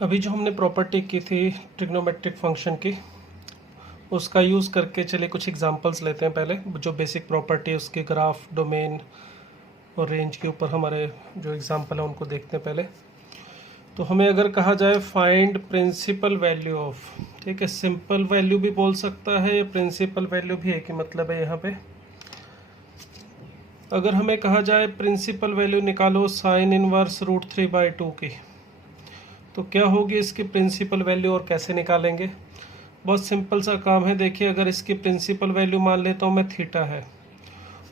अभी जो हमने प्रॉपर्टी की थी ट्रिग्नोमेट्रिक फंक्शन की, उसका यूज़ करके चलिए कुछ एग्जांपल्स लेते हैं। पहले जो बेसिक प्रॉपर्टी है उसके ग्राफ, डोमेन और रेंज के ऊपर हमारे जो एग्जांपल है उनको देखते हैं पहले। तो हमें अगर कहा जाए फाइंड प्रिंसिपल वैल्यू ऑफ, ठीक है, सिंपल वैल्यू भी बोल सकता है या प्रिंसिपल वैल्यू भी एक ही मतलब है यहाँ पे। अगर हमें कहा जाए प्रिंसिपल वैल्यू निकालो साइन इनवर्स √3/2 की, तो क्या होगी इसकी प्रिंसिपल वैल्यू और कैसे निकालेंगे? बहुत सिंपल सा काम है। देखिए, अगर इसकी प्रिंसिपल वैल्यू मान लेता हूँ मैं थीटा है,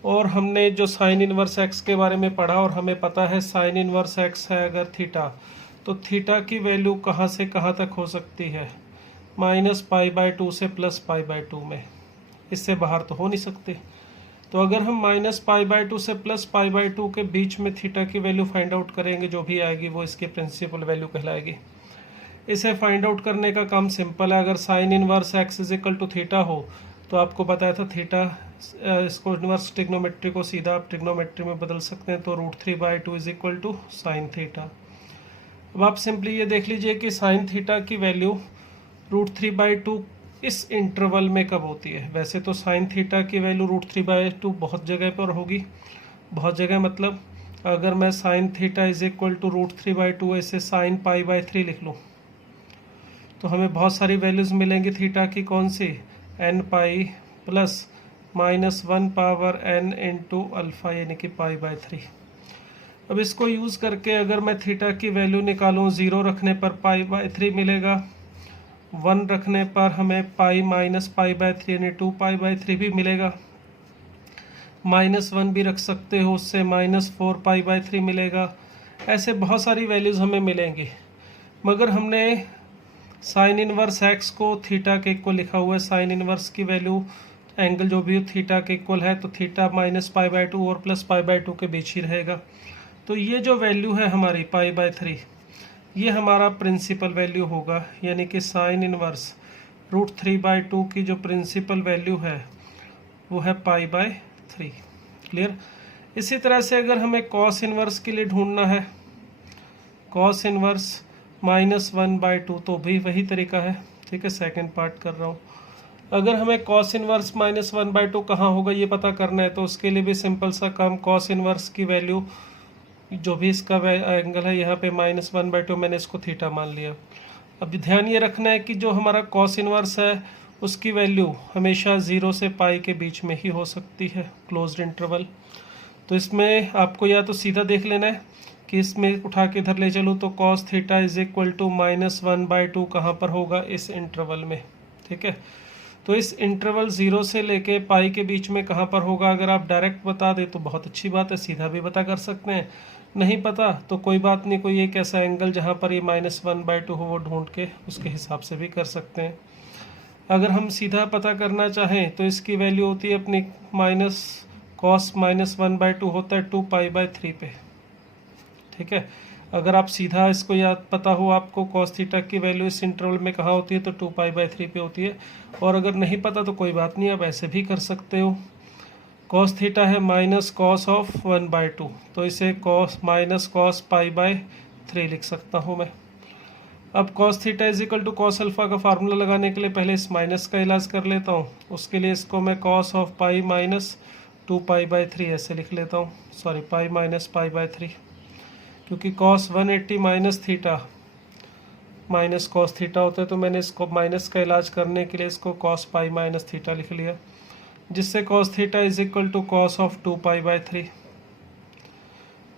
और हमने जो साइन इनवर्स एक्स के बारे में पढ़ा और हमें पता है साइन इनवर्स एक्स है अगर थीटा, तो थीटा की वैल्यू कहाँ से कहाँ तक हो सकती है? -π/2 से +π/2 में, इससे बाहर तो हो नहीं सकते। तो अगर हम -π/2 से +π/2 के बीच में थीटा की वैल्यू फाइंड आउट करेंगे, जो भी आएगी वो इसकी प्रिंसिपल वैल्यू कहलाएगी। इसे फाइंड आउट करने का काम सिंपल है। अगर sine inverse x is equal to theta हो, तो आपको बताया था थीटा, इसको इनवर्स ट्रिग्नोमेट्री को सीधा आप ट्रिग्नोमेट्री में बदल सकते हैं, तो √3/2 is equal to sine theta. अब आप सिंपली ये देख लीजिए कि साइन थीटा की वैल्यू √3/2 इस इंटरवल में कब होती है। वैसे तो साइन थीटा की वैल्यू √3/2 बहुत जगह पर होगी, बहुत जगह मतलब अगर मैं sine theta is equal to √3/2 ऐसे साइन π/3 लिख लूँ, तो हमें बहुत सारी वैल्यूज़ मिलेंगी थीटा की। कौन सी? n π plus -1 power n into alpha, यानी कि π/3। अब इसको यूज़ करके अगर मैं थीटा की वैल्यू निकालूँ, 0 रखने पर π/3 मिलेगा, 1 रखने पर हमें पाई माइनस π/3 यानी 2π/3 भी मिलेगा, -1 भी रख सकते हो, उससे -4π/3 मिलेगा। ऐसे बहुत सारी वैल्यूज़ हमें मिलेंगी, मगर हमने साइन इनवर्स एक्स को थीटा के इक्वल लिखा हुआ है। साइन इनवर्स की वैल्यू एंगल जो भी हो थीटा के इक्वल है, तो थीटा -π/2 और +π/2 के बीच ही रहेगा। तो ये जो वैल्यू है हमारी π/3, ये हमारा प्रिंसिपल वैल्यू होगा, यानी कि साइन इनवर्स √3/2 की जो प्रिंसिपल वैल्यू है वो है π/3। क्लियर? इसी तरह से अगर हमें कॉस इनवर्स के लिए ढूंढना है, कॉस इनवर्स -1/2, तो भी वही तरीका है। ठीक है, सेकंड पार्ट कर रहा हूँ। अगर हमें कॉस इनवर्स -1/2 कहाँ होगा ये पता करना है, तो उसके लिए भी सिंपल सा काम, कॉस इनवर्स की वैल्यू जो भी इसका एंगल है, यहाँ पे -1/2 मैंने इसको थीटा मान लिया। अब ध्यान ये रखना है कि जो हमारा कॉस इनवर्स है उसकी वैल्यू हमेशा 0 से पाई के बीच में ही हो सकती है, क्लोज्ड इंटरवल। तो इसमें आपको या तो सीधा देख लेना है कि इसमें उठा के इधर ले चलूँ, तो cos theta is equal to -1/2 कहाँ पर होगा? इस इंटरवल में। ठीक है, तो इस इंटरवल 0 से लेके पाई के बीच में कहाँ पर होगा? अगर आप डायरेक्ट बता दे तो बहुत अच्छी बात है, सीधा भी पता कर सकते हैं। नहीं पता तो कोई बात नहीं, कोई एक ऐसा एंगल जहाँ पर ये -1/2 हो वो ढूंढ के उसके हिसाब से भी कर सकते हैं। अगर हम सीधा पता करना चाहें तो इसकी वैल्यू होती है अपनी cos -1/2 होता है 2π/3 पे। ठीक है, अगर आप सीधा इसको याद पता हो आपको cos थीटा की वैल्यू इस इंटरवल में कहाँ होती है, तो 2π/3 पे होती है। और अगर नहीं पता तो कोई बात नहीं, आप ऐसे भी कर सकते हो। cos थीटा है -cos ऑफ 1/2, तो इसे cos π/3 लिख सकता हूँ मैं। अब cos theta is equal to cos alpha का फार्मूला लगाने के लिए पहले इस माइनस का इलाज कर लेता हूँ। उसके लिए इसको मैं cos ऑफ पाई माइनस 2π/3 ऐसे लिख लेता हूँ, सॉरी पाई माइनस π/3, क्योंकि cos 180 minus theta minus cos theta होता है, तो मैंने इसको माइनस का इलाज करने के लिए इसको cos पाई माइनस थीटा लिख लिया, जिससे cos theta is equal to cos of 2π/3।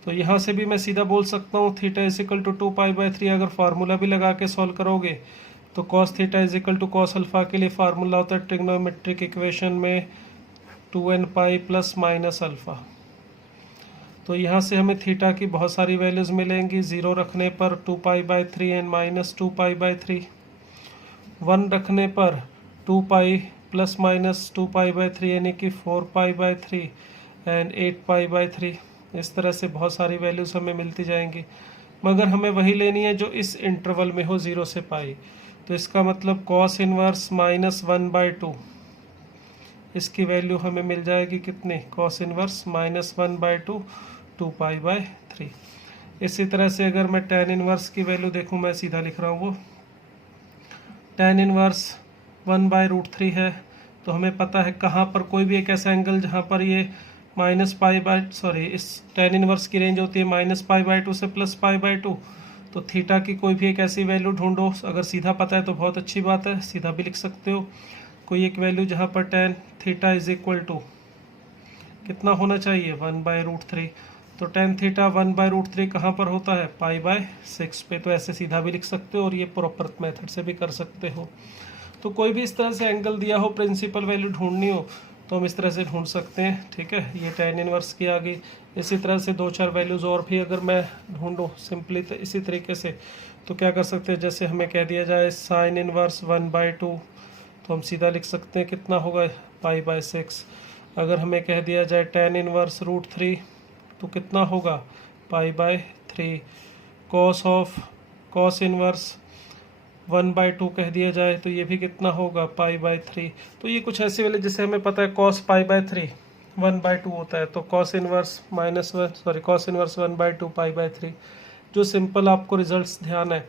तो यहाँ से भी मैं सीधा बोल सकता हूँ थीटा इज इक्वल टू 2π/3। अगर फार्मूला भी लगा के सॉल्व करोगे तो cos theta is equal to cos alpha के लिए फार्मूला होता है ट्रिग्नोमेट्रिक इक्वेशन में 2nπ प्लस माइनस अल्फा। तो यहाँ से हमें थीटा की बहुत सारी वैल्यूज़ मिलेंगी। 0 रखने पर 2π/3 एंड माइनस 2π/3, 1 रखने पर 2π प्लस माइनस 2π/3 यानी कि 4π/3 एंड 8π/3। इस तरह से बहुत सारी वैल्यूज़ हमें मिलती जाएंगी, मगर हमें वही लेनी है जो इस इंटरवल में हो 0 से पाई। तो इसका मतलब cos इनवर्स -1/2, इसकी वैल्यू हमें मिल जाएगी कितनी? cos inverse -1/2 2π/3। इसी तरह से अगर मैं tan इनवर्स की वैल्यू देखूं, मैं सीधा लिख रहा हूँ वो tan इनवर्स 1/√3 है। तो हमें पता है कहाँ पर कोई भी एक ऐसा एंगल जहाँ पर ये इस tan इनवर्स की रेंज होती है -π/2 से +π/2। तो थीटा की कोई भी एक ऐसी वैल्यू ढूंढो, अगर सीधा पता है तो बहुत अच्छी बात है, सीधा भी लिख सकते हो। कोई एक वैल्यू जहाँ पर tan theta is equal to कितना होना चाहिए 1/√3। तो tan थीटा 1/√3 कहाँ पर होता है π/6 पे। तो ऐसे सीधा भी लिख सकते हो और ये प्रॉपर मेथड से भी कर सकते हो। तो कोई भी इस तरह से एंगल दिया हो, प्रिंसिपल वैल्यू ढूंढनी हो तो हम इस तरह से ढूंढ सकते हैं। ठीक है, ये tan इनवर्स की आ गई। इसी तरह से 2-4 वैल्यूज़ और भी अगर मैं ढूंढूँ सिंपली तो इसी तरीके से, तो क्या कर सकते हैं, जैसे हमें कह दिया जाए sin इनवर्स 1/2, तो हम सीधा लिख सकते हैं कितना होगा π/6। अगर हमें कह दिया जाए tan इनवर्स √3 तो कितना होगा π/3। cos इनवर्स 1/2 कह दिया जाए तो ये भी कितना होगा π/3। तो ये कुछ ऐसे वाले जैसे हमें पता है cos π/3 1/2 होता है, तो cos इनवर्स 1/2 π/3। जो सिंपल आपको रिजल्ट्स ध्यान है,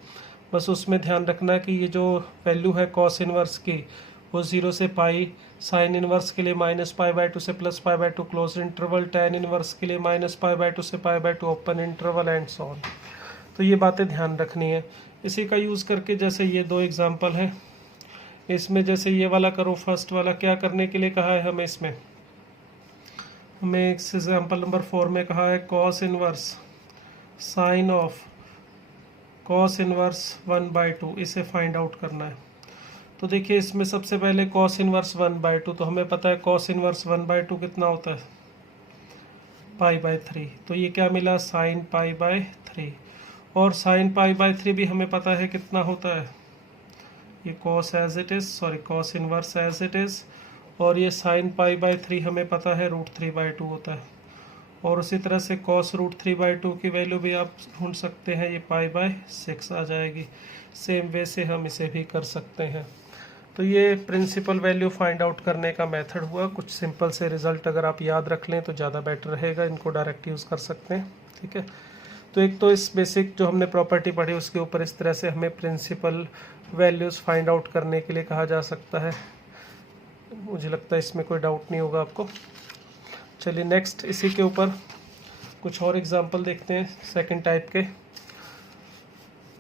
बस उसमें ध्यान रखना है कि ये जो वैल्यू है cos इनवर्स की वो 0 से पाई, साइन इनवर्स के लिए -π/2 से +π/2 क्लोज इंटरवल, tan इनवर्स के लिए -π/2 से π/2 open interval and so on. तो ये बातें ध्यान रखनी है। इसी का यूज़ करके जैसे ये 2 एग्जांपल हैं, इसमें जैसे ये वाला करो, फर्स्ट वाला क्या करने के लिए कहा है हमें, इसमें हमें एग्जाम्पल नंबर 4 में कहा है cos inverse sine of cos inverse 1/2, इसे फाइंड आउट करना है। तो देखिए इसमें सबसे पहले cos इनवर्स 1/2, तो हमें पता है cos इनवर्स 1/2 कितना होता है π/3। तो ये क्या मिला sin π/3, और sin π/3 भी हमें पता है कितना होता है, ये cos inverse as it is, और ये sin π/3 हमें पता है √3/2 होता है। और उसी तरह से cos √3/2 की वैल्यू भी आप ढूंढ सकते हैं, ये π/6 आ जाएगी। सेम वे से हम इसे भी कर सकते हैं। तो ये प्रिंसिपल वैल्यू फाइंड आउट करने का मेथड हुआ। कुछ सिंपल से रिजल्ट अगर आप याद रख लें तो ज़्यादा बेटर रहेगा, इनको डायरेक्ट यूज़ कर सकते हैं। ठीक है, तो एक तो इस बेसिक जो हमने प्रॉपर्टी पढ़ी उसके ऊपर इस तरह से हमें प्रिंसिपल वैल्यूज़ फाइंड आउट करने के लिए कहा जा सकता है। मुझे लगता है इसमें कोई डाउट नहीं होगा आपको। चलिए नेक्स्ट इसी के ऊपर कुछ और एग्जांपल देखते हैं सेकंड टाइप के।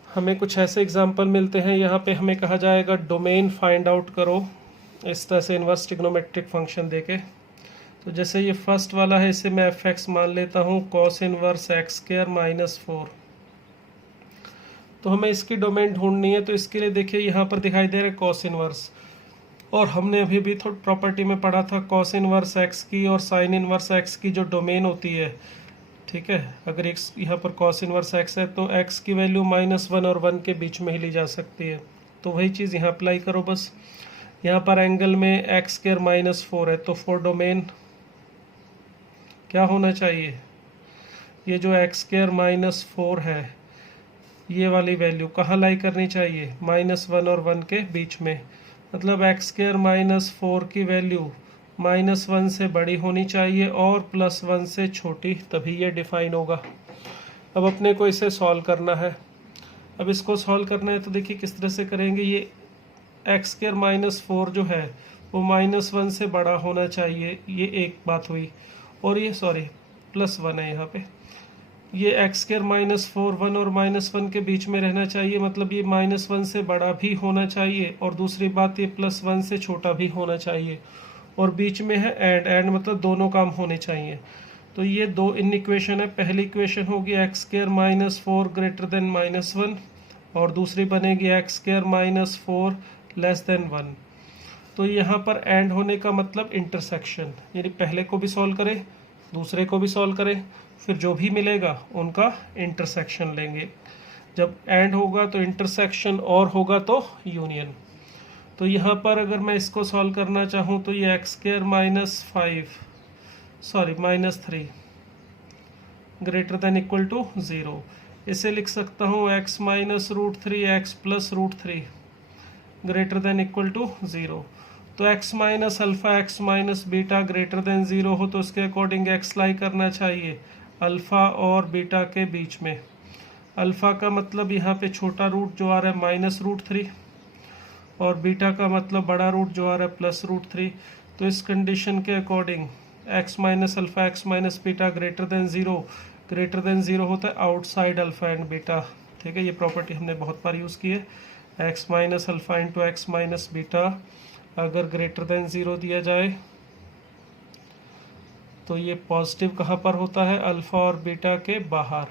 हमें कुछ ऐसे एग्जांपल मिलते हैं, यहाँ पे हमें कहा जाएगा डोमेन फाइंड आउट करो, इस तरह से इन्वर्स ट्रिग्नोमेट्रिक फंक्शन देके। तो जैसे ये फर्स्ट वाला है, इसे मैं f(x) मान लेता हूँ cos इनवर्स x² -4। तो हमें इसकी डोमेन ढूंढनी है, तो इसके लिए देखिए यहाँ पर दिखाई दे रहा है cos इनवर्स, और हमने अभी भी थोड़ी प्रॉपर्टी में पढ़ा था cos इनवर्स x की और sin इनवर्स x की जो डोमेन होती है। ठीक है, अगर एक यहाँ पर cos इनवर्स x है तो x की वैल्यू -1 और 1 के बीच में ही ली जा सकती है। तो वही चीज़ यहाँ अप्लाई करो बस। यहाँ पर एंगल में x² -4 है, तो फॉर डोमेन क्या होना चाहिए, ये जो x² -4 है ये वाली वैल्यू कहाँ लाई करनी चाहिए, -1 और 1 के बीच में। मतलब x² -4 की वैल्यू -1 से बड़ी होनी चाहिए और +1 से छोटी, तभी ये डिफाइन होगा। अब अपने को इसे सॉल्व करना है। अब इसको सॉल्व करना है तो देखिए किस तरह से करेंगे। ये x² -4 जो है वो -1 से बड़ा होना चाहिए, ये एक बात हुई। और ये +1 है यहाँ पे, ये x² -4 1 और -1 के बीच में रहना चाहिए, मतलब ये -1 से बड़ा भी होना चाहिए, और दूसरी बात ये +1 से छोटा भी होना चाहिए, और बीच में है एंड मतलब दोनों काम होने चाहिए। तो ये दो इन इक्वेशन है। पहली इक्वेशन होगी x² -4 > -1, और दूसरी बनेगी x² -4 <1। तो यहाँ पर एंड होने का मतलब इंटरसेक्शन, यानी पहले को भी सॉल्व करें दूसरे को भी सॉल्व करें, फिर जो भी मिलेगा उनका इंटरसेक्शन लेंगे। जब एंड होगा तो इंटरसेक्शन, और होगा तो यूनियन। तो यहाँ पर अगर मैं इसको सॉल्व करना चाहूँ तो ये x² -3 > -0, इसे लिख सकता हूँ x -√3 x +√3 > 0। तो x -α x -β <0 हो तो उसके अकॉर्डिंग x लाई करना चाहिए अल्फ़ा और बीटा के बीच में। अल्फ़ा का मतलब यहाँ पे छोटा रूट जो आ रहा है -√3 और बीटा का मतलब बड़ा रूट जो आ रहा है +√3। तो इस कंडीशन के according x minus alpha x minus beta greater than zero होता है आउटसाइड अल्फ़ा एंड बीटा। ठीक है, ये प्रॉपर्टी हमने बहुत बार यूज़ की है। x minus alpha into x minus beta अगर ग्रेटर देन ज़ीरो दिया जाए तो ये पॉजिटिव कहाँ पर होता है, अल्फ़ा और बीटा के बाहर,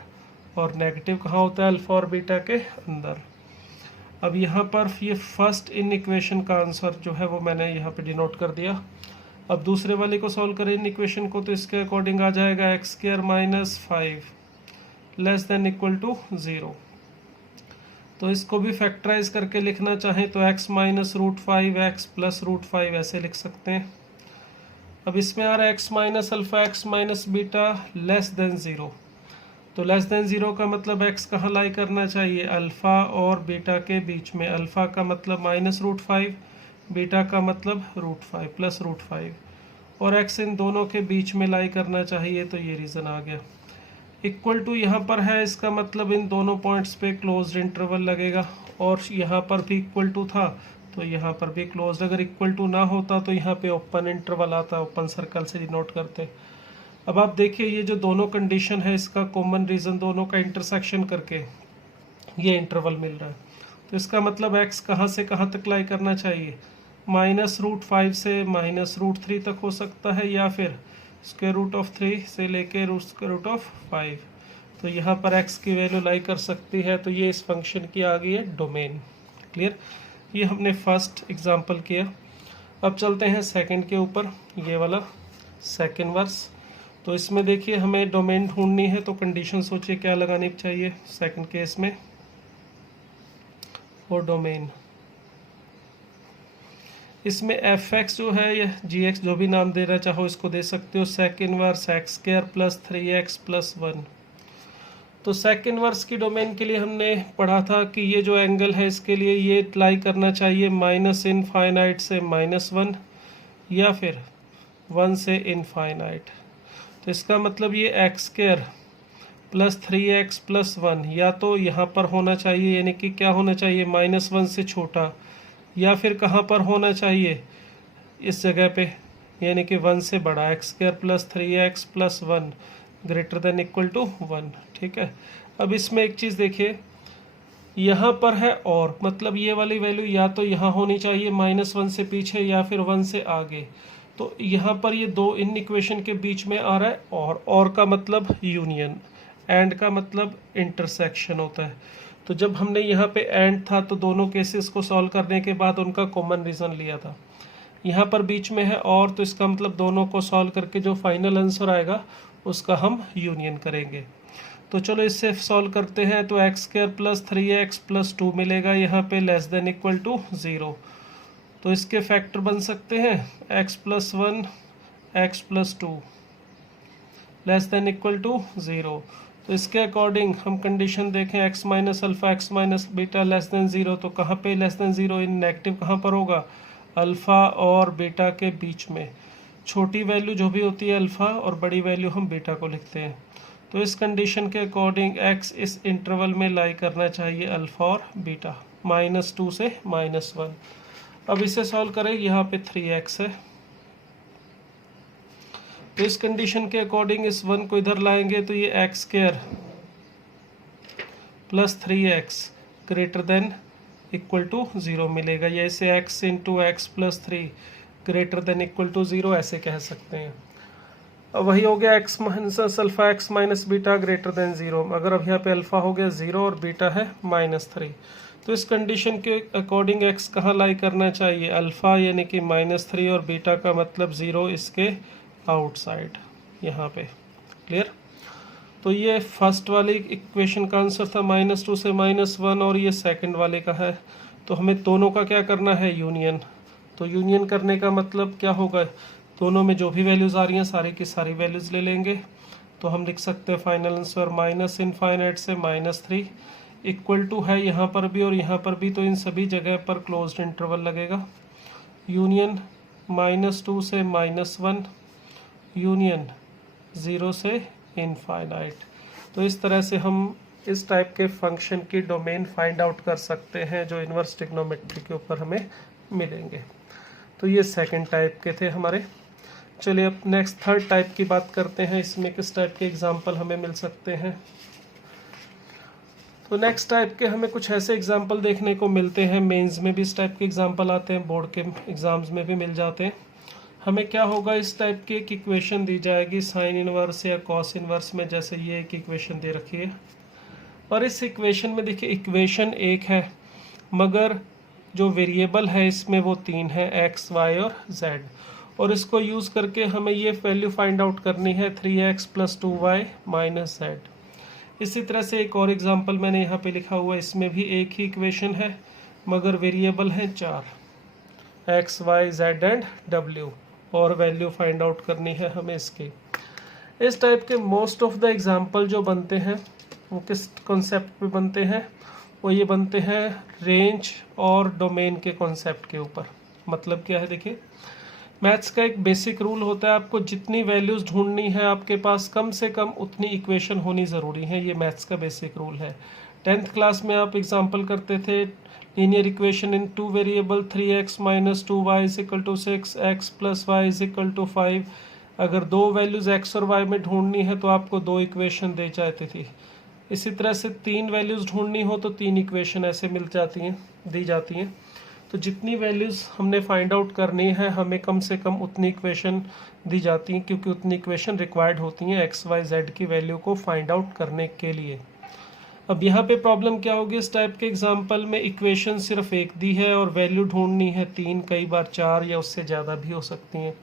और नेगेटिव कहाँ होता है, अल्फ़ा और बीटा के अंदर। अब यहाँ पर ये फर्स्ट इन इक्वेशन का आंसर जो है वो मैंने यहाँ पे डिनोट कर दिया। अब दूसरे वाले को सॉल्व करें इन इक्वेशन को, तो इसके अकॉर्डिंग आ जाएगा x² minus 5 less than equal to 0। तो इसको भी फैक्टराइज करके लिखना चाहें तो x माइनस √5 x प्लस √5 ऐसे लिख सकते हैं। अब इसमें आ रहा है x minus alpha x minus beta less than 0। तो लेस देन 0 का मतलब x कहाँ लाई करना चाहिए, अल्फ़ा और बीटा के बीच में। अल्फ़ा का मतलब -√5, बीटा का मतलब √5 प्लस √5, और x इन दोनों के बीच में लाई करना चाहिए। तो ये रीज़न आ गया। इक्वल टू यहाँ पर है, इसका मतलब इन दोनों पॉइंट्स पे क्लोज्ड इंटरवल लगेगा, और यहाँ पर भी इक्वल टू था तो यहाँ पर भी क्लोज्ड। अगर इक्वल टू ना होता तो यहाँ पे ओपन इंटरवल आता, ओपन सर्कल से डिनोट करते। अब आप देखिए ये जो दोनों कंडीशन है इसका कॉमन रीज़न दोनों का इंटरसेक्शन करके ये इंटरवल मिल रहा है। तो इसका मतलब x कहाँ से कहाँ तक लाई करना चाहिए, -√5 से -√3 तक हो सकता है, या फिर √3 से लेके √5। तो यहाँ पर x की वैल्यू लाई कर सकती है। तो ये इस फंक्शन की आ गई है डोमेन। क्लियर, ये हमने फर्स्ट एग्जांपल किया। अब चलते हैं सेकंड के ऊपर, ये वाला सेकंड वर्स। तो इसमें देखिए हमें डोमेन ढूंढनी है, तो कंडीशन सोचिए क्या लगानी चाहिए सेकंड केस में। और डोमेन इसमें f(x) जो है या g(x) जो भी नाम देना चाहो इसको दे सकते हो। sec inverse x² plus 3x plus 1। तो sec इनवर्स की डोमेन के लिए हमने पढ़ा था कि ये जो एंगल है इसके लिए ये लाई करना चाहिए -∞ से -1 या फिर 1 से इनफाइनाइट। तो इसका मतलब ये x² प्लस 3x प्लस 1 या तो यहाँ पर होना चाहिए, यानी कि क्या होना चाहिए, -1 से छोटा, या फिर कहाँ पर होना चाहिए, इस जगह पे, यानी कि 1 से बड़ा। x² plus 3x plus 1 greater than equal to 1। ठीक है, अब इसमें एक चीज़ देखिए, यहाँ पर है और मतलब ये वाली वैल्यू या तो यहाँ होनी चाहिए -1 से पीछे या फिर 1 से आगे। तो यहाँ पर ये दो इन इक्वेशन के बीच में आ रहा है, और का मतलब यूनियन, एंड का मतलब इंटरसेक्शन होता है। तो जब हमने यहाँ पे एंड था तो दोनों केसेस को सॉल्व करने के बाद उनका कॉमन रीज़न लिया था। यहाँ पर बीच में है और, तो इसका मतलब दोनों को सॉल्व करके जो फाइनल आंसर आएगा उसका हम यूनियन करेंगे। तो चलो इससे सॉल्व करते हैं। तो x² प्लस 3x प्लस 2 मिलेगा यहाँ पे लेस देन इक्वल टू 0। तो इसके फैक्टर बन सकते हैं x plus 1 x plus 2 less than equal to 0। तो इसके अकॉर्डिंग हम कंडीशन देखें x minus alpha x minus beta less than 0। तो कहाँ पे लेस देन 0, इन नेगेटिव कहाँ पर होगा, अल्फ़ा और बीटा के बीच में। छोटी वैल्यू जो भी होती है अल्फ़ा और बड़ी वैल्यू हम बीटा को लिखते हैं। तो इस कंडीशन के अकॉर्डिंग x इस इंटरवल में लाई करना चाहिए अल्फ़ा और बीटा, -2 से -1। अब इसे सॉल्व करें, यहाँ पे 3x है, तो इस कंडीशन के अकॉर्डिंग इस 1 को इधर लाएंगे तो ये x² plus 3x greater than equal to 0 मिलेगा, या इसे x into x plus 3 greater than equal to 0 ऐसे कह सकते हैं। अब वही हो गया x minus alpha x minus beta greater than 0। अगर अब यहाँ पे अल्फ़ा हो गया 0 और बीटा है -3, तो इस कंडीशन के अकॉर्डिंग x कहाँ लाई करना चाहिए, अल्फ़ा यानी कि -3 और बीटा का मतलब 0 इसके आउटसाइड यहाँ पे। क्लियर, तो ये फर्स्ट वाली इक्वेशन का आंसर था -2 से -1, और ये सेकंड वाले का है। तो हमें दोनों का क्या करना है, यूनियन। तो यूनियन करने का मतलब क्या होगा, दोनों में जो भी वैल्यूज़ आ रही हैं सारी की सारी वैल्यूज़ ले लेंगे। तो हम लिख सकते हैं फाइनल आंसर -∞ से -3 इक्वल टू है यहाँ पर भी और यहाँ पर भी, तो इन सभी जगह पर क्लोज्ड इंटरवल लगेगा। यूनियन -2 से -1 यूनियन 0 से इनफाइनाइट। तो इस तरह से हम इस टाइप के फंक्शन की डोमेन फाइंड आउट कर सकते हैं जो इन्वर्स ट्रिग्नोमेट्री के ऊपर हमें मिलेंगे। तो ये सेकंड टाइप के थे हमारे। चलिए अब नेक्स्ट थर्ड टाइप की बात करते हैं, इसमें किस टाइप के एग्जाम्पल हमें मिल सकते हैं। तो नेक्स्ट टाइप के हमें कुछ ऐसे एग्जाम्पल देखने को मिलते हैं, मेंस में भी इस टाइप के एग्जाम्पल आते हैं, बोर्ड के एग्जाम्स में भी मिल जाते हैं। हमें क्या होगा, इस टाइप की एक इक्वेशन दी जाएगी साइन इनवर्स या कॉस इनवर्स में, जैसे ये एक इक्वेशन दे रखी है। और इस इक्वेशन में देखिए इक्वेशन एक है मगर जो वेरिएबल है इसमें वो 3 है, एक्स वाई और जेड। और इसको यूज़ करके हमें ये वैल्यू फाइंड आउट करनी है 3x + 2y - z। इसी तरह से एक और एग्जांपल मैंने यहाँ पे लिखा हुआ है, इसमें भी एक ही इक्वेशन है मगर वेरिएबल है 4, x y z and w, और वैल्यू फाइंड आउट करनी है हमें इसकी। इस टाइप के मोस्ट ऑफ द एग्जांपल जो बनते हैं वो किस कॉन्सेप्ट पे बनते हैं, वो ये बनते हैं रेंज और डोमेन के कॉन्सेप्ट के ऊपर। मतलब क्या है, देखिए मैथ्स का एक बेसिक रूल होता है, आपको जितनी वैल्यूज़ ढूंढनी है आपके पास कम से कम उतनी इक्वेशन होनी ज़रूरी है। ये मैथ्स का बेसिक रूल है। 10th क्लास में आप एग्जांपल करते थे linear equation in 2 variable 3x - 2y = 6, x + y = 5। अगर 2 वैल्यूज़ x और y में ढूंढनी है तो आपको 2 इक्वेशन दे जाती थी। इसी तरह से 3 वैल्यूज़ ढूंढनी हो तो 3 इक्वेशन ऐसे मिल जाती हैं, दी जाती हैं। तो जितनी वैल्यूज़ हमने फाइंड आउट करनी है हमें कम से कम उतनी इक्वेशन दी जाती हैं, क्योंकि उतनी इक्वेशन रिक्वायर्ड होती हैं एक्स वाई जेड की वैल्यू को फाइंड आउट करने के लिए। अब यहाँ पे प्रॉब्लम क्या होगी, इस टाइप के एग्जांपल में इक्वेशन सिर्फ एक दी है और वैल्यू ढूंढनी है 3, कई बार 4 या उससे ज़्यादा भी हो सकती हैं।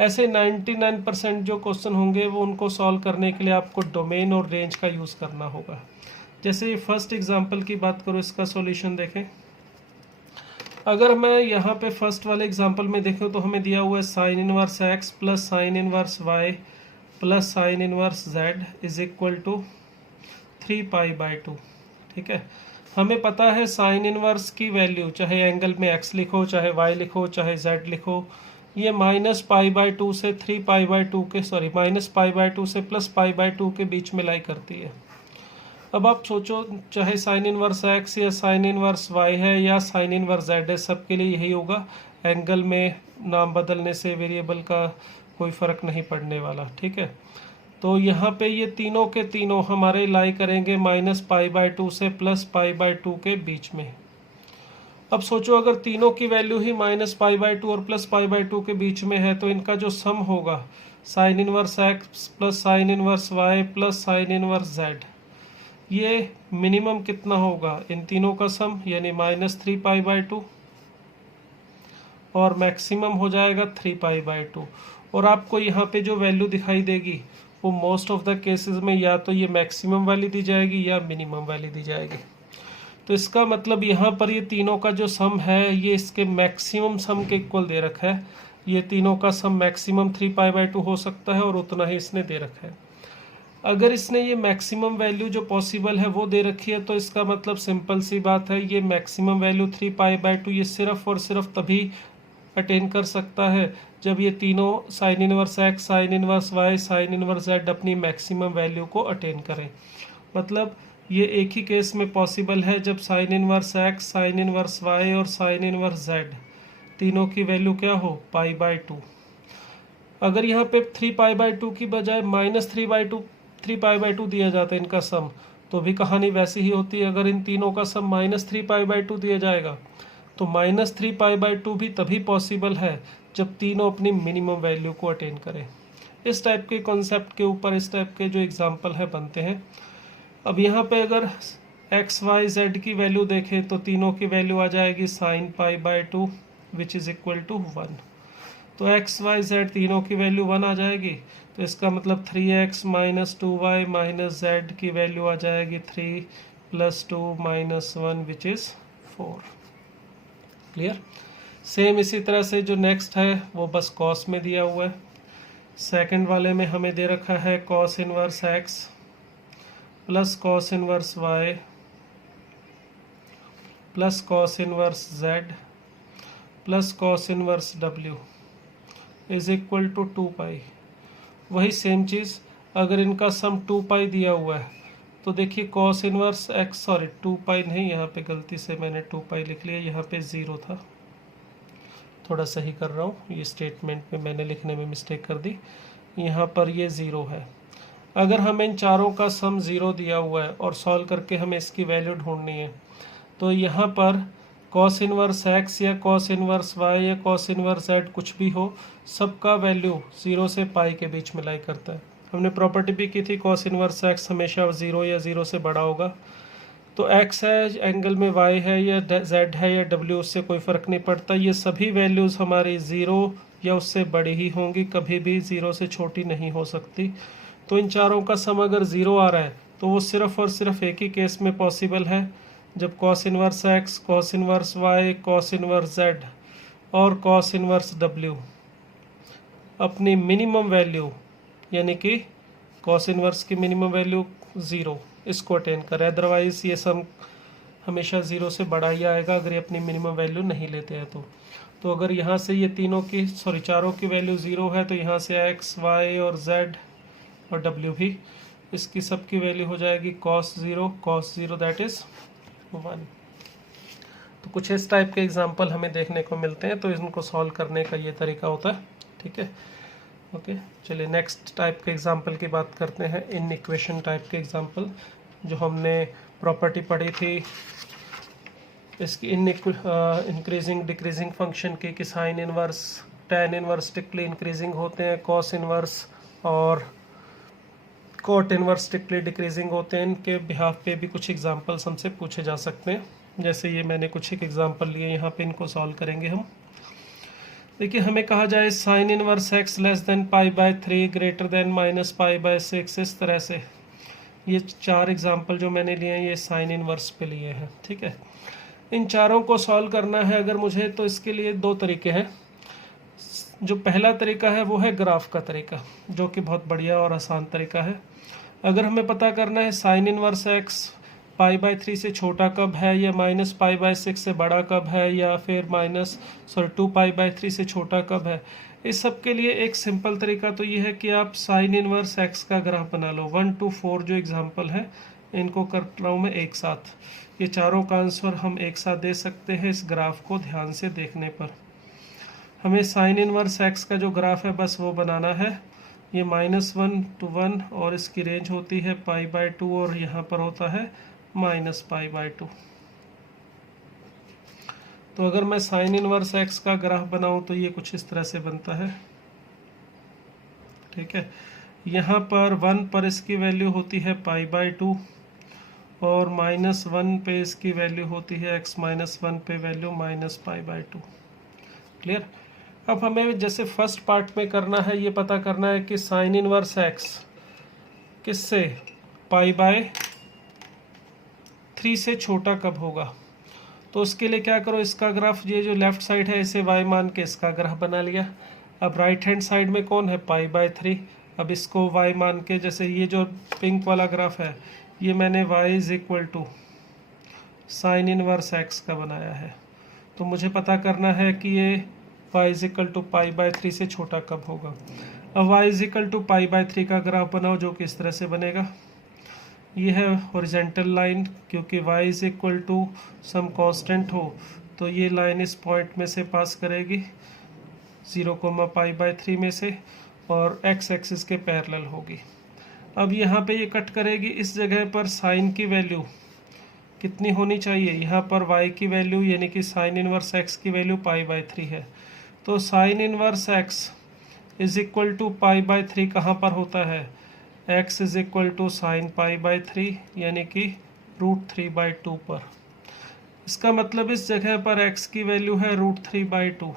ऐसे 99% जो क्वेश्चन होंगे वो उनको सॉल्व करने के लिए आपको डोमेन और रेंज का यूज़ करना होगा। जैसे फर्स्ट एग्जांपल की बात करो, इसका सॉल्यूशन देखें। अगर मैं यहाँ पे फर्स्ट वाले एग्जांपल में देखूँ तो हमें दिया हुआ है sign inverse x + sine inverse y + sine inverse z = 3π/2। ठीक है, हमें पता है साइन इनवर्स की वैल्यू, चाहे एंगल में x लिखो, चाहे y लिखो, चाहे z लिखो, ये -π/2 से 3π/2 के -π/2 से +π/2 के बीच में लाई करती है। अब आप सोचो, चाहे साइन इनवर्स x या साइन इनवर्स y है या साइन इनवर्स z है, सबके लिए यही होगा। एंगल में नाम बदलने से वेरिएबल का कोई फ़र्क नहीं पड़ने वाला। ठीक है, तो यहाँ पे ये तीनों के तीनों हमारे लाई करेंगे -π/2 से +π/2 के बीच में। अब सोचो अगर तीनों की वैल्यू ही -π/2 और +π/2 के बीच में है तो इनका जो सम होगा sign inverse x + sine inverse y + sine inverse z, ये मिनिमम कितना होगा, इन तीनों का सम यानी -3π/2, और मैक्सिमम हो जाएगा 3π/2। और आपको यहाँ पे जो वैल्यू दिखाई देगी वो मोस्ट ऑफ द केसेस में या तो ये मैक्सिमम वाली दी जाएगी या मिनिमम वाली दी जाएगी। तो इसका मतलब यहाँ पर ये तीनों का जो सम है ये इसके मैक्सिमम सम के इक्वल दे रखा है। ये तीनों का सम मैक्सिमम 3π/2 हो सकता है और उतना ही इसने दे रखा है। अगर इसने ये मैक्सिमम वैल्यू जो पॉसिबल है वो दे रखी है तो इसका मतलब सिंपल सी बात है, ये मैक्सिमम वैल्यू 3π/2 ये सिर्फ और सिर्फ तभी अटेन कर सकता है जब ये तीनों sign inverse x, sine inverse y, sine inverse z अपनी मैक्सिमम वैल्यू को अटेन करें। मतलब ये एक ही केस में पॉसिबल है जब sign inverse x, sine inverse y और साइन इनवर्स z तीनों की वैल्यू क्या हो, π/2। अगर यहाँ पे 3π/2 की बजाय -3π/2 दिया जाता है इनका सम, तो भी कहानी वैसी ही होती है। अगर इन तीनों का सम -3π/2 दिया जाएगा तो -3π/2 भी तभी पॉसिबल है जब तीनों अपनी मिनिमम वैल्यू को अटेन करें। इस टाइप के कॉन्सेप्ट के ऊपर इस टाइप के जो एग्जांपल है बनते हैं। अब यहाँ पे अगर x, y, z की वैल्यू देखें तो तीनों की वैल्यू आ जाएगी sin π/2 which is equal to 1। तो x, y, z तीनों की वैल्यू 1 आ जाएगी, तो इसका मतलब 3x - 2y - z की वैल्यू आ जाएगी 3 + 2 - 1 विच इज़ 4। क्लियर। सेम इसी तरह से जो नेक्स्ट है वो बस कॉस में दिया हुआ है। सेकंड वाले में हमें दे रखा है cos inverse x + cos inverse y + cos inverse z + cos inverse w is equal to 2π। वही सेम चीज़, अगर इनका सम 2π दिया हुआ है तो देखिए कॉस इनवर्स एक्स, सॉरी 2 पाई नहीं, यहाँ पे गलती से मैंने 2 पाई लिख लिया, यहाँ पे 0 था, थोड़ा सही कर रहा हूँ, ये स्टेटमेंट में मैंने लिखने में मिस्टेक कर दी, यहाँ पर ये 0 है। अगर हमें इन चारों का सम 0 दिया हुआ है और सॉल्व करके हमें इसकी वैल्यू ढूंढनी है, तो यहाँ पर कॉस इनवर्स एक्स या कॉस इनवर्स वाई या कॉस इनवर्स जेड कुछ भी हो, सबका वैल्यू 0 से पाई के बीच में लाई करता है। हमने प्रॉपर्टी भी की थी कॉस इनवर्स एक्स हमेशा 0 या 0 से बड़ा होगा। तो एक्स है एंगल में, वाई है या जेड है या डब्ल्यू, उससे कोई फ़र्क नहीं पड़ता, ये सभी वैल्यूज़ हमारी 0 या उससे बड़ी ही होंगी, कभी भी 0 से छोटी नहीं हो सकती। तो इन चारों का सम अगर 0 आ रहा है तो वो सिर्फ और सिर्फ एक ही केस में पॉसिबल है, जब cos inverse x, cos inverse y, cos inverse z और कॉस इनवर्स डब्ल्यू अपनी मिनिमम वैल्यू, यानी कि कॉस इनवर्स की मिनिमम वैल्यू 0, इसको अटेन करें। अदरवाइज ये सम हमेशा 0 से बड़ा ही आएगा अगर ये अपनी मिनिमम वैल्यू नहीं लेते हैं तो अगर यहाँ से ये चारों की वैल्यू 0 है, तो यहाँ से एक्स, वाई और जेड और डब्ल्यू भी, इसकी सब की वैल्यू हो जाएगी cos 0 दैट इज़ 1। तो कुछ इस टाइप के एग्जांपल हमें देखने को मिलते हैं, तो इनको सॉल्व करने का ये तरीका होता है, ठीक है। ओके, चलिए नेक्स्ट टाइप के एग्जांपल की बात करते हैं, इन इक्वेशन टाइप के एग्जांपल जो हमने प्रॉपर्टी पढ़ी थी इसकी इंक्रीजिंग डिक्रीजिंग फंक्शन की, कि sine inverse, tan inverse strictly increasing होते हैं, कॉस इनवर्स और कॉट इनवर्स स्ट्रिक्टली डिक्रीजिंग होते हैं। इनके बिहाफ पे भी कुछ एग्जांपल्स हमसे पूछे जा सकते हैं, जैसे ये मैंने कुछ एक एग्जांपल लिए, यहाँ पे इनको सॉल्व करेंगे हम। देखिए हमें कहा जाए sine inverse x less than π/3 greater than -π/6, इस तरह से ये 4 एग्जांपल जो मैंने लिए हैं ये साइन इनवर्स पे लिए हैं, ठीक है। इन चारों को सॉल्व करना है अगर मुझे, तो इसके लिए 2 तरीके हैं। जो पहला तरीका है वो है ग्राफ का तरीका, जो कि बहुत बढ़िया और आसान तरीका है। अगर हमें पता करना है साइन इनवर्स एक्स π/3 से छोटा कब है, या -π/6 से बड़ा कब है, या फिर 2π/3 से छोटा कब है, इस सब के लिए एक सिंपल तरीका तो ये है कि आप साइन इनवर्स एक्स का ग्राफ बना लो। 1 to 4 जो एग्जांपल है इनको कर रहा हूँ मैं एक साथ, ये चारों का आंसर हम एक साथ दे सकते हैं इस ग्राफ को ध्यान से देखने पर। हमें साइन इनवर्स एक्स का जो ग्राफ है बस वो बनाना है। ये -1 to 1 और इसकी रेंज होती है π/2 और यहाँ पर होता है -π/2। तो अगर मैं साइन इनवर्स एक्स का ग्राफ बनाऊं तो ये कुछ इस तरह से बनता है, ठीक है। यहाँ पर 1 पर इसकी वैल्यू होती है π/2 और -1 पे इसकी वैल्यू होती है x-1 पे वैल्यू -π/2। क्लियर। अब हमें जैसे फर्स्ट पार्ट में करना है, ये पता करना है कि साइन इनवर्स एक्स किससे π/3 से छोटा कब होगा। तो उसके लिए क्या करो, इसका ग्राफ, ये जो लेफ्ट साइड है इसे y मान के इसका ग्राफ बना लिया। अब राइट हैंड साइड में कौन है, π/3, अब इसको y मान के, जैसे ये जो पिंक वाला ग्राफ है ये मैंने y = साइन इनवर्स एक्स का बनाया है। तो मुझे पता करना है कि ये y = π/3 से छोटा कब होगा। अब y = π/3 का ग्राफ बनाओ, जो कि इस तरह से बनेगा। ये है हॉरिजेंटल लाइन, क्योंकि y = सम कांस्टेंट हो तो ये लाइन इस पॉइंट में से पास करेगी 0,π/3 में से और x एक्सिस के पैरेलल होगी। अब यहाँ पे ये कट करेगी, इस जगह पर साइन की वैल्यू कितनी होनी चाहिए, यहाँ पर y की वैल्यू यानी कि साइन इनवर्स x की वैल्यू π/3 है। तो साइन इनवर्स x = π/3 कहाँ पर होता है, x = साइन π/3 यानी कि √3/2 पर। इसका मतलब इस जगह पर x की वैल्यू है √3/2।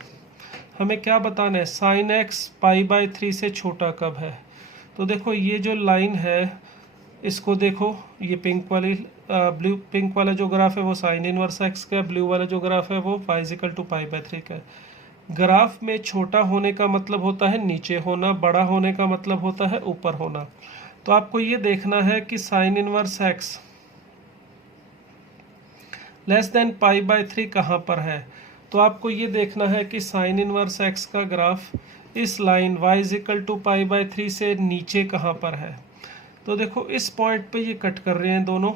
हमें क्या बताना है, साइन x π/3 से छोटा कब है। तो देखो ये जो लाइन है इसको देखो, ये पिंक वाला जो ग्राफ है वो साइन इनवर्स एक्स का, ब्लू वाला जो ग्राफ है वो y = π/3 का। ग्राफ में छोटा होने का मतलब होता है नीचे होना, बड़ा होने का मतलब होता है ऊपर होना। तो आपको ये देखना है कि sine inverse x less than π/3 कहाँ पर है। तो आपको ये देखना है कि साइन इनवर्स एक्स का ग्राफ इस लाइन y = π/3 से नीचे कहाँ पर है। तो देखो इस पॉइंट पे ये कट कर रहे हैं दोनों,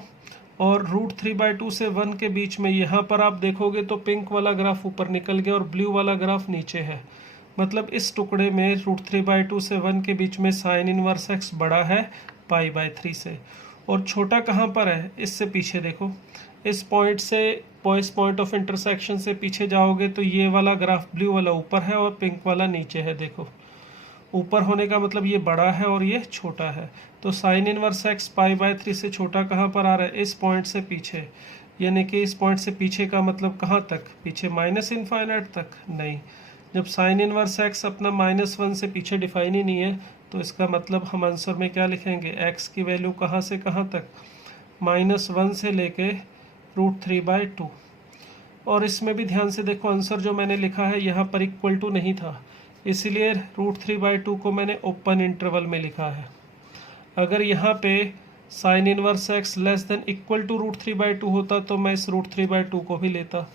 और √3/2 से 1 के बीच में यहाँ पर आप देखोगे तो पिंक वाला ग्राफ ऊपर निकल गया और ब्लू वाला ग्राफ नीचे है। मतलब इस टुकड़े में √3/2 से 1 के बीच में साइन इनवर्स x बड़ा है π/3 से, और छोटा कहाँ पर है, इससे पीछे देखो, इस पॉइंट से इस पॉइंट ऑफ इंटरसेक्शन से पीछे जाओगे तो ये वाला ग्राफ ब्लू वाला ऊपर है और पिंक वाला नीचे है। देखो ऊपर होने का मतलब ये बड़ा है और ये छोटा है। तो साइन इनवर्स x π/3 से छोटा कहाँ पर आ रहा है, इस पॉइंट से पीछे, यानी कि इस पॉइंट से पीछे का मतलब कहाँ तक, पीछे -∞ तक नहीं। जब साइन इनवर्स x अपना -1 से पीछे डिफाइन ही नहीं है तो इसका मतलब हम आंसर में क्या लिखेंगे, x की वैल्यू कहाँ से कहाँ तक, -1 से लेके √3/2। और इसमें भी ध्यान से देखो, आंसर जो मैंने लिखा है यहाँ पर इक्वल टू नहीं था, इसलिए √3/2 को मैंने ओपन इंटरवल में लिखा है। अगर यहाँ पे sine inverse x less than equal to √3/2 होता तो मैं इस √3/2 को भी लेता,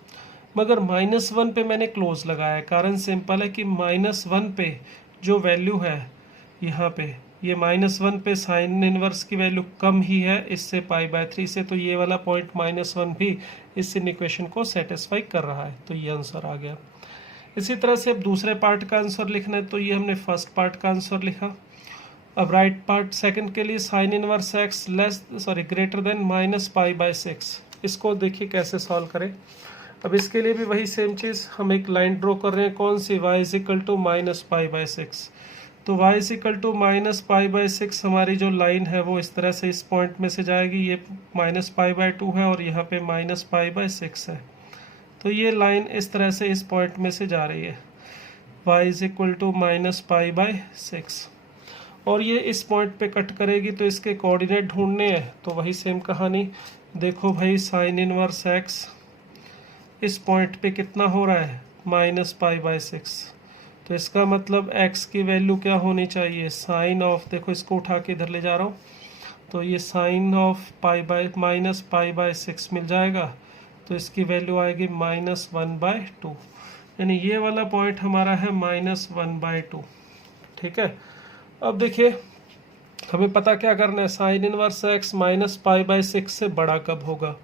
मगर -1 पे मैंने क्लोज लगाया। कारण सिंपल है कि -1 पे जो वैल्यू है यहाँ पे, ये -1 पे साइन इनवर्स की वैल्यू कम ही है इससे π/3 से, तो ये वाला पॉइंट -1 भी इस इक्वेशन को सेटिस्फाई कर रहा है, तो ये आंसर आ गया। इसी तरह से अब दूसरे पार्ट का आंसर लिखना है, तो ये हमने फर्स्ट पार्ट का आंसर लिखा। अब राइट पार्ट सेकंड के लिए sine inverse x greater than -π/6, इसको देखिए कैसे सॉल्व करें। अब इसके लिए भी वही सेम चीज़, हम एक लाइन ड्रॉ कर रहे हैं, कौन सी, y = -π/6। तो y = -π/6 हमारी जो लाइन है वो इस तरह से इस पॉइंट में से जाएगी, ये -π/2 है और यहाँ पे -π/6 है, तो ये लाइन इस तरह से इस पॉइंट में से जा रही है, y = -π/6, और ये इस पॉइंट पे कट करेगी तो इसके कोऑर्डिनेट ढूंढने हैं। तो वही सेम कहानी, देखो भाई साइन इनवर्स x इस पॉइंट पे कितना हो रहा है, -π/6, तो इसका मतलब x की वैल्यू क्या होनी चाहिए, साइन ऑफ, देखो इसको उठा के इधर ले जा रहा हूँ, तो ये साइन ऑफ -π/6 मिल जाएगा, तो इसकी वैल्यू आएगी -1/2, यानी ये वाला पॉइंट हमारा है -1/2। ठीक है, अब देखिए हमें पता क्या करना है, साइन इनवर्स x -π/6 से बड़ा कब होगा।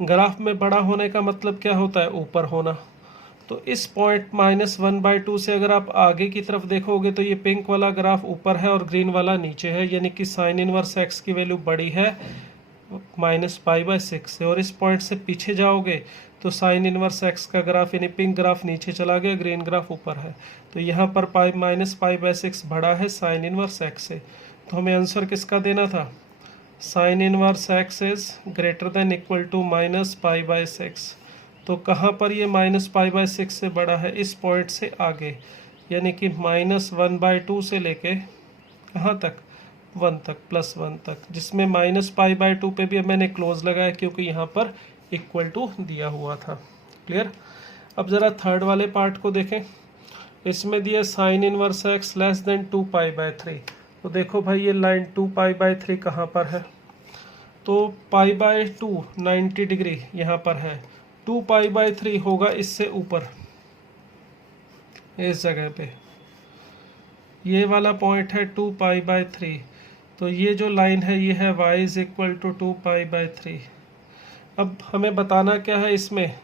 ग्राफ में बड़ा होने का मतलब क्या होता है, ऊपर होना। तो इस पॉइंट -1/2 से अगर आप आगे की तरफ देखोगे तो ये पिंक वाला ग्राफ ऊपर है और ग्रीन वाला नीचे है, यानी कि साइन इनवर्स x की वैल्यू बड़ी है -π/6 से, और इस पॉइंट से पीछे जाओगे तो साइन इनवर्स x का ग्राफ यानी पिंक ग्राफ नीचे चला गया, ग्रीन ग्राफ ऊपर है, तो यहाँ पर -π/6 बड़ा है साइन इनवर्स x से। तो हमें आंसर किसका देना था, sine inverse x is greater than equal to -π/6। तो कहाँ पर ये -π/6 से बड़ा है, इस पॉइंट से आगे, यानी कि -1/2 से लेके कहाँ तक, 1 तक, +1 तक, जिसमें -π/2 पे भी मैंने क्लोज लगाया क्योंकि यहाँ पर इक्वल टू दिया हुआ था। क्लियर। अब ज़रा थर्ड वाले पार्ट को देखें, इसमें दिया sine inverse x less than 2π/3। तो देखो भाई ये लाइन 2π/3 कहाँ पर है, तो π/2 90 डिग्री यहाँ पर है, 2π/3 होगा इससे ऊपर, इस जगह पे ये वाला पॉइंट है 2π/3, तो ये जो लाइन है ये है y = 2π/3। अब हमें बताना क्या है, इसमें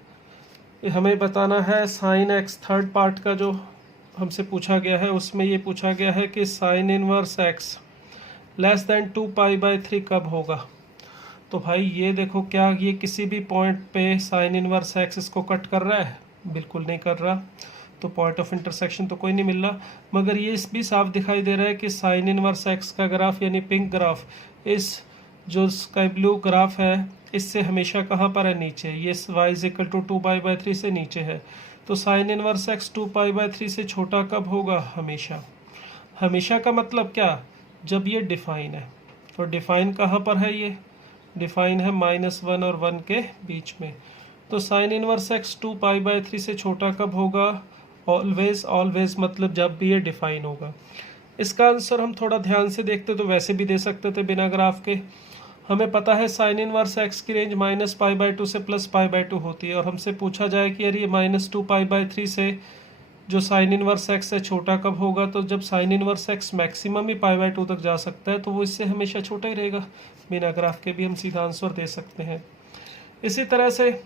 हमें बताना है साइन x, थर्ड पार्ट का जो हमसे पूछा गया है उसमें ये पूछा गया है कि sine inverse x less than 2π/3 कब होगा। तो भाई ये देखो, क्या ये किसी भी पॉइंट पे साइन इनवर्स x इसको कट कर रहा है, बिल्कुल नहीं कर रहा, तो पॉइंट ऑफ इंटरसेक्शन तो कोई नहीं मिल रहा। मगर ये इस भी साफ दिखाई दे रहा है कि साइन इनवर्स x का ग्राफ यानी पिंक ग्राफ इस जो स्काई ब्लू ग्राफ है इससे हमेशा कहाँ पर है, नीचे, ये y = 2π/3 से नीचे है। तो साइन इनवर्स x 2π/3 से छोटा कब होगा, हमेशा। हमेशा का मतलब क्या, जब ये डिफाइन है। तो डिफाइन कहाँ पर है, ये डिफाइन है -1 और 1 के बीच में। तो साइन इनवर्स x 2π/3 से छोटा कब होगा, ऑलवेज, ऑलवेज मतलब जब भी ये डिफाइन होगा। इसका आंसर हम थोड़ा ध्यान से देखते तो वैसे भी दे सकते थे बिना ग्राफ के। हमें पता है साइन इनवर्स x की रेंज -π/2 से +π/2 होती है, और हमसे पूछा जाए कि यार ये -2π/3 से जो साइन इनवर्स एक्स है छोटा कब होगा, तो जब sign inverse x maximum he pi by 2 तक जा सकता है, तो वो इससे हमेशा छोटा ही रहेगा। बिना ग्राफ के भी हम सीधा आंसर दे सकते हैं। इसी तरह से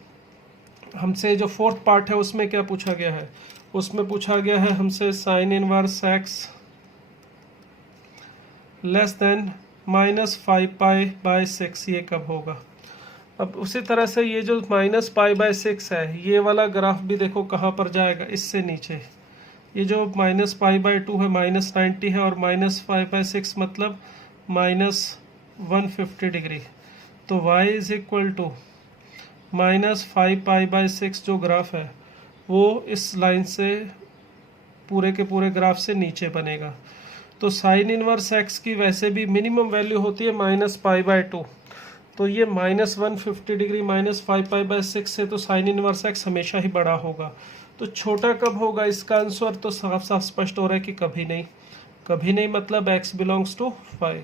हमसे जो फोर्थ पार्ट है उसमें क्या पूछा गया है, उसमें पूछा गया है हमसे sine inverse x less than -5π/6 ये कब होगा। अब उसी तरह से ये जो -π/6 है, ये वाला ग्राफ भी देखो कहाँ पर जाएगा, इससे नीचे। ये जो -π/2 है -90 है, और -5/6 मतलब -150 डिग्री। तो y इज इक्वल टू -5π/6 जो ग्राफ है वो इस लाइन से पूरे के पूरे ग्राफ से नीचे बनेगा। तो साइन इनवर्स एक्स की वैसे भी मिनिमम वैल्यू होती है -π/2, तो ये -150 डिग्री -5π/6 से तो साइन इनवर्स एक्स हमेशा ही बड़ा होगा। तो छोटा कब होगा इसका आंसर तो साफ साफ स्पष्ट हो रहा है कि कभी नहीं। कभी नहीं मतलब x बिलोंग्स टू 5।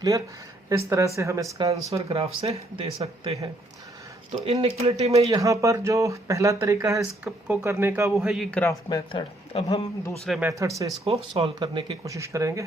क्लियर। इस तरह से हम इसका आंसर ग्राफ से दे सकते हैं। तो इनइक्वलिटी में यहाँ पर जो पहला तरीका है इसको करने का वो है ये ग्राफ मेथड। अब हम दूसरे मेथड से इसको सॉल्व करने की कोशिश करेंगे।